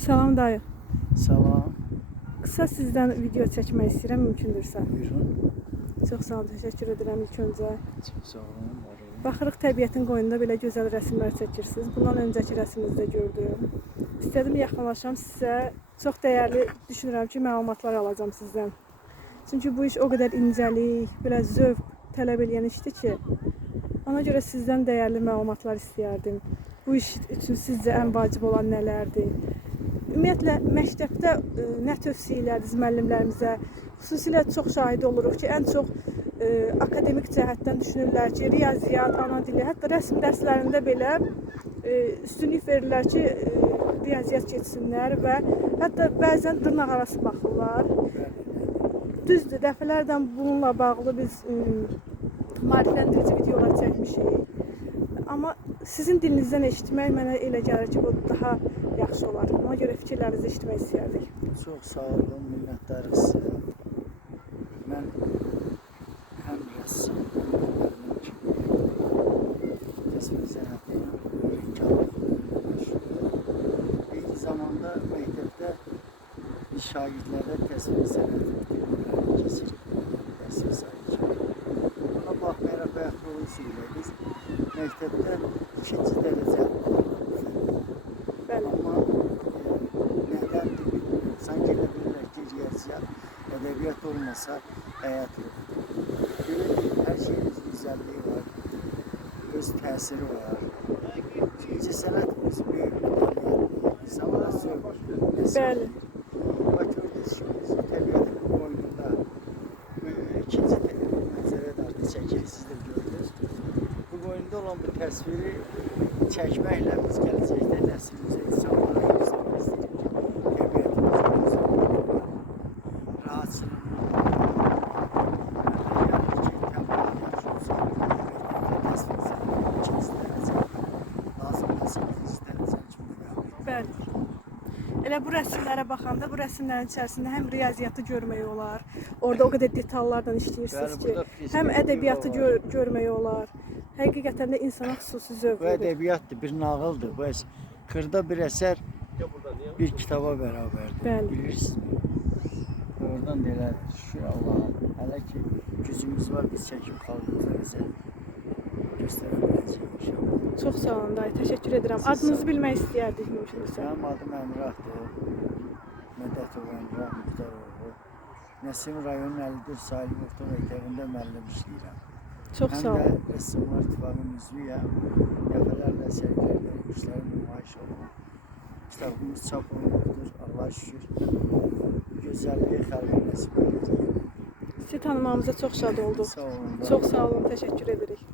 Salam dayı. Salam, Qısa sizdən video çəkmək istəyirəm, mümkündürsə. buyurun. Çox sağ olun, təşəkkür edirəm ilk öncə. Çok sağ olun, var olun. Baxırıq təbiətin qoynunda belə gözəl rəsmlər çəkirsiniz. Bundan öncəki rəsminizdə gördüm. İstədim yaxınlaşam sizə. Çox dəyərli düşünürəm ki, məlumatlar alacağam sizdən. Çünki bu iş o qədər incəlik, belə zövq tələb edən işdir ki, ona görə sizdən dəyərli məlumatlar istəyərdim. Bu iş üçün sizcə ən vacib olan nələrdir? Ümumiyyətlə, məktəbdə nə tövsiyə edərdiniz müəllimlərimizə? Xüsusilə çox şahid oluruq ki, ən çox akademik cəhətdən düşünürlər ki, riyaziyyat, ana dili, hətta rəsm dərslərində belə üstünlük verirlər ki, riyaziyyat keçsinlər və hətta bəzən dırnaq arası baxırlar. Düzdür, dəfələrdən bununla bağlı biz maarifləndirici videolar çəkmişik. Amma sizin dilinizdən eşitmək mənə elə gəlir ki, bu daha yaxşı olar. Ona görə fikirlərinizi eşitmək istəyərdik. Çok sağ olun, minnətdarıq sizə. Mən həm rəssam, həm kimi təsvir sənəti ilə rəngarlıqla məşğulam. Eyni zamanda məktəbdə şagirdlərə təsvir sənəti bitirmələri keçirik. Təsvir sayıcı. Buna baxmayaraq bayaq dolayısıyla biz məktəbdə 2-ci dərəcə Bəli. amma nədəndir bilmirəm. Sanki elə bilirlər ki, riyaziyyat, ədəbiyyat olmasa həyat yoxdur. Belə hər şeyin öz güzəlliyi var, öz təsiri var. İncəsənət öz böyük mədəniyyətdir, insanlara sövq. Bəli. Bax gördünüz ki, biz təbiətin qoynunda ikinci mənzərə dartı çəkirik, siz də gördünüz. Bu qoynunda olan bu təsviri çəkməklə biz gələcəkdə nəslimizə, insanlara göstərmək istəyirik ki, təbiətimizin gözəlliyi, rahatçılığını, Bəli. Elə bu rəsmlərə baxanda, bu rəsmlərin içərisində həm riyaziyyatı görmək olar, orada o qədər detallarla işləyirsiniz Bəli, ki, burada fiziki həm ədəbiyyatı var. görmək olar. Həqiqətən də insana xüsusi zövq Bu verir. ədəbiyyatdır, bir nağıldır. Bu xırda bir əsər bir kitaba bərabərdir. Bəli. Bilirsinizmi? Oradan da elə şükür Allah'a. Hələ ki gücümüz var, biz çəkib xalqımıza bizə göstərə biləcəyik inşallah. Çox sağ olun dayı, təşəkkür edirəm. Siz sağ Adınızı olun. bilmək istəyərdik mümkünsə. Mənim adım Əmrahdır. Mədətov Əmrah Muxtaroğlu. Nəsim rayonun 54 Salim Orta Məktəbində müəllim işləyirəm. Çox sağ Həm olun. də Rəssamlar İttifaqının üzvüyəm. Dəfələrlə sərgilərdə işlərim nümayiş olunur. Kitabımız çap olunubdur, Allah'a şükür. Gözəlliyi xalqa nəsib edir. Sizi tanımağımıza çox şad olduq. Sağ olun. Çox sağ olun, təşəkkür edirik.